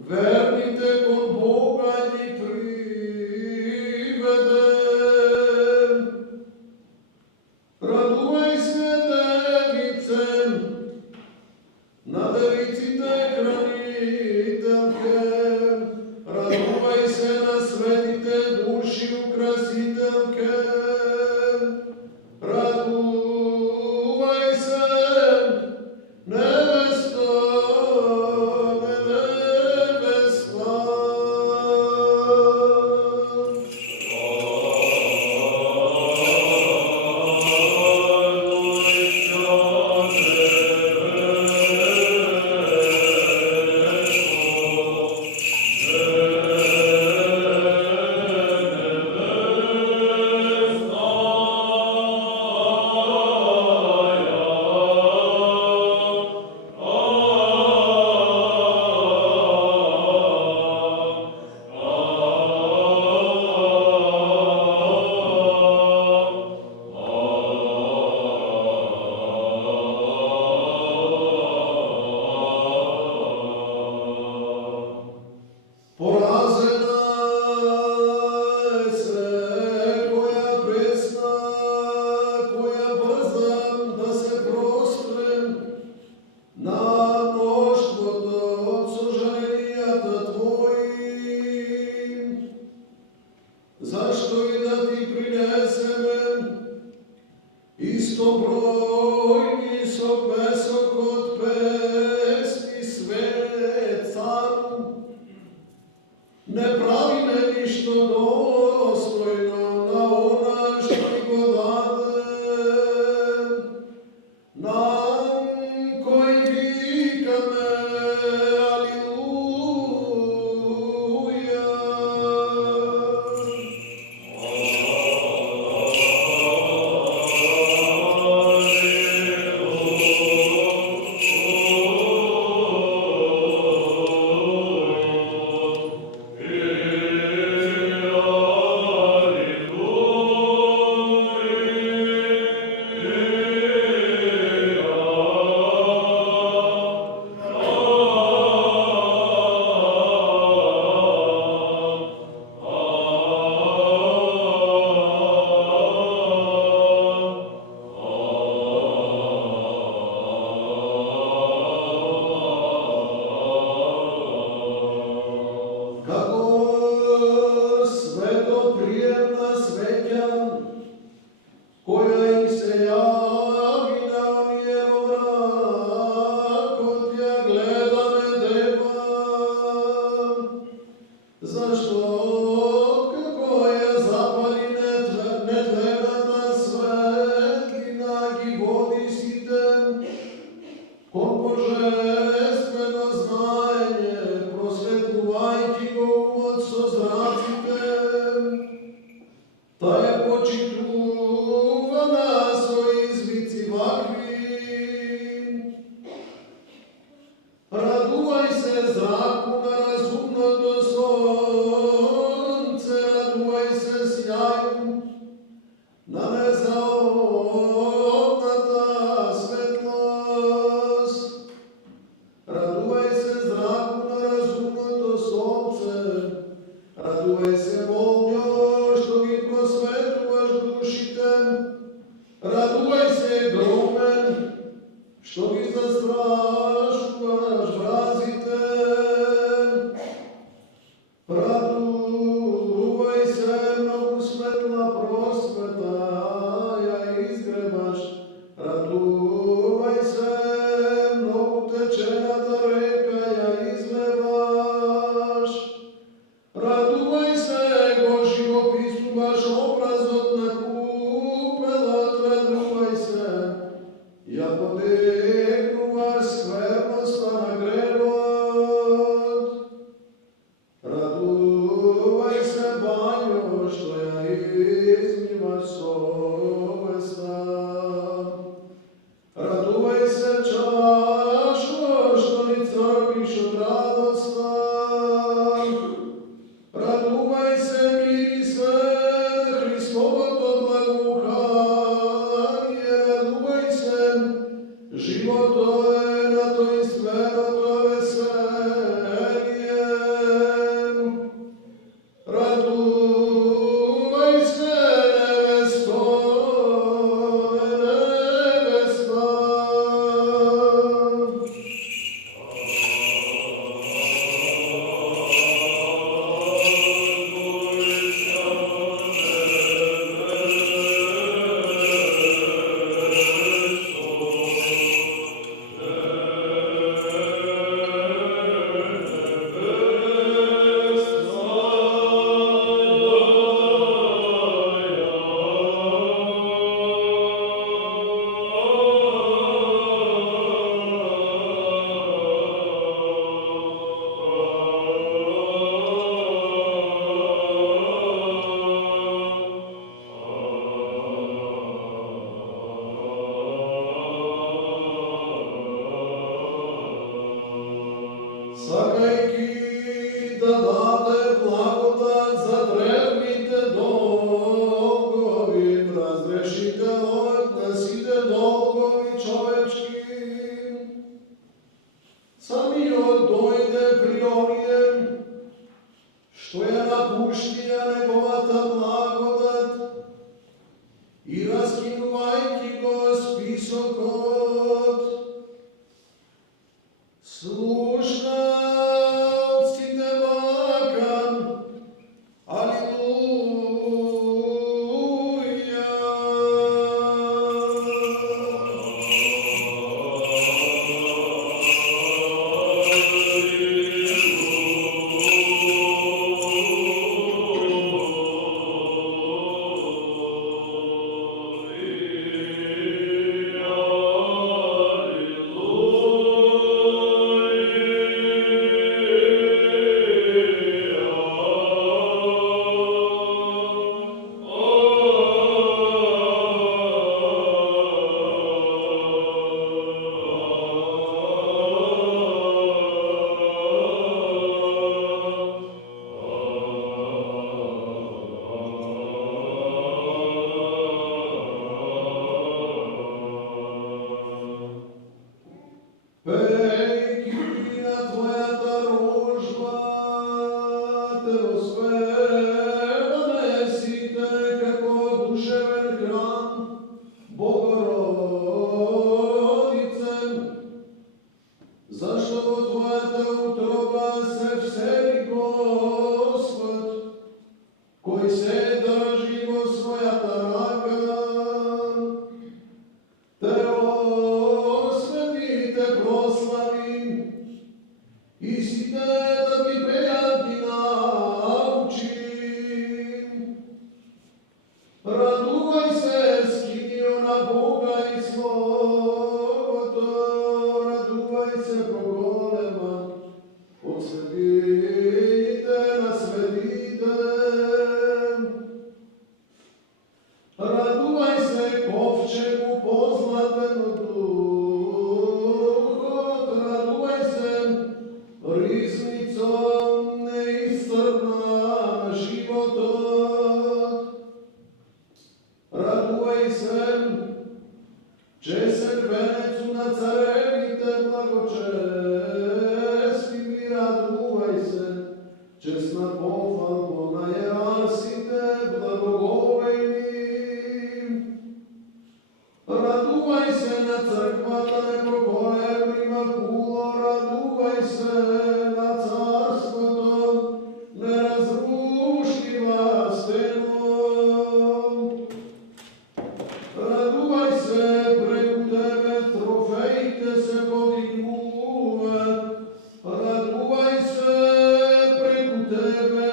верните кон Бога ги приведе. Радувај се, девице, на девиците хранителке, радувај се на светите души украсителке, радувај се нищо достойно на она, що го даде, нам кој викаме Алилуја. Како светоприемна светја, која им се јави на оние во мракот, ја гледаме дева, зашто како ја запали нетлената светлина ги води сите кон божествено знаење, просветлувајќи го умот со зраците, та е почитувана со извици вакви. Радувај се, зраку на разумното сонце, радувај се, сјају на незаодната светлост. Радувај се, зраку на разумното сонце, радувај се, молњо, што ги просветуваш душите, радувај се, громен, што ги застрашуваш вразите, радувај се, многу светла просвета ја изгребаш, радувај се, многу течената река ја излеваш, радувај се, го живописуваш образот на купелот, радувај се, ја подигнуваш скверноста на гревот, радувај се, бањо, што ја измиваш совеста, радувај се, чашо, што ни црпиш од радоста, радувај се, мирисе, Христовото благоухание, радувај се, живото е на тоинственото веселие, радувај се, невесто, невеста. Сакајќи да даде благодат за древните долгови, разрешителот на сите долгови човечки, самиот дојде при оние што ја напуштија неговата благодат и раскинувајќи го списокот, слушналците вакам, Алилуја. Пейки на Твоята рожба, Те оспеваме сите како душевен храм, Богородице, зашто во Твоята утроба се всели Господ, кој се држи во својата рака. Те освети, Те прослави, и сите да Ти пеат Ти научим. Радувај се, скинио на Бога и Словото, радувај се поголема, од светите на светите. Радувај се, ковчегу позлатен од духот, радувај се, ризницо неисцрпна на животот. Радувај се, чесен венецу на царевите благочестиви, радувај се, честна пофалбо на јерарсите благоговејни. Радувај се на црквата непоколебнима куло, радувај се на царството неразрушлива стено. Радувај се, преку Тебе трофеите се подигнуваат, радувај се, преку Тебе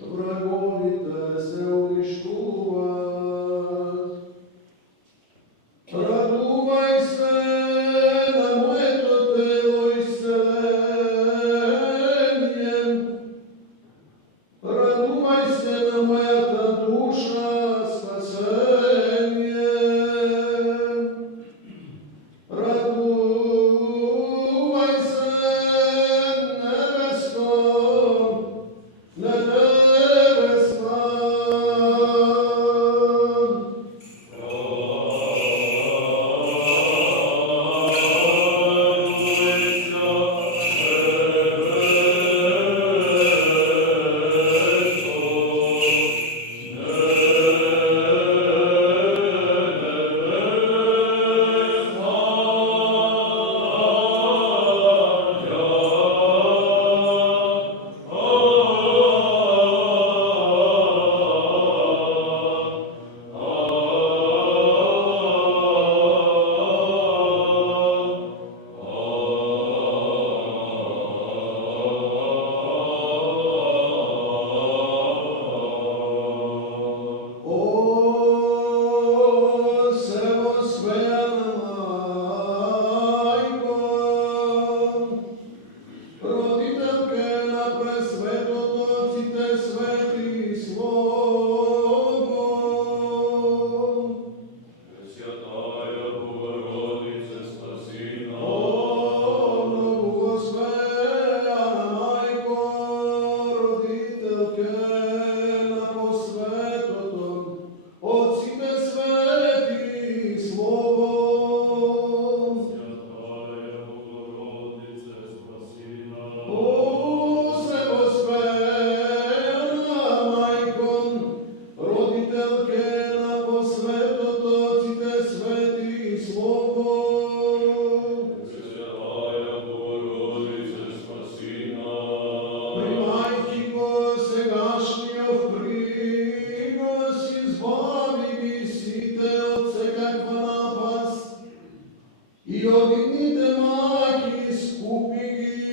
враговите се уништуваат. Радувај се на моето тело исцеление, радувај се на мојата душа спасение. Радувај се, небеско, небесна. И одните маки скупи ги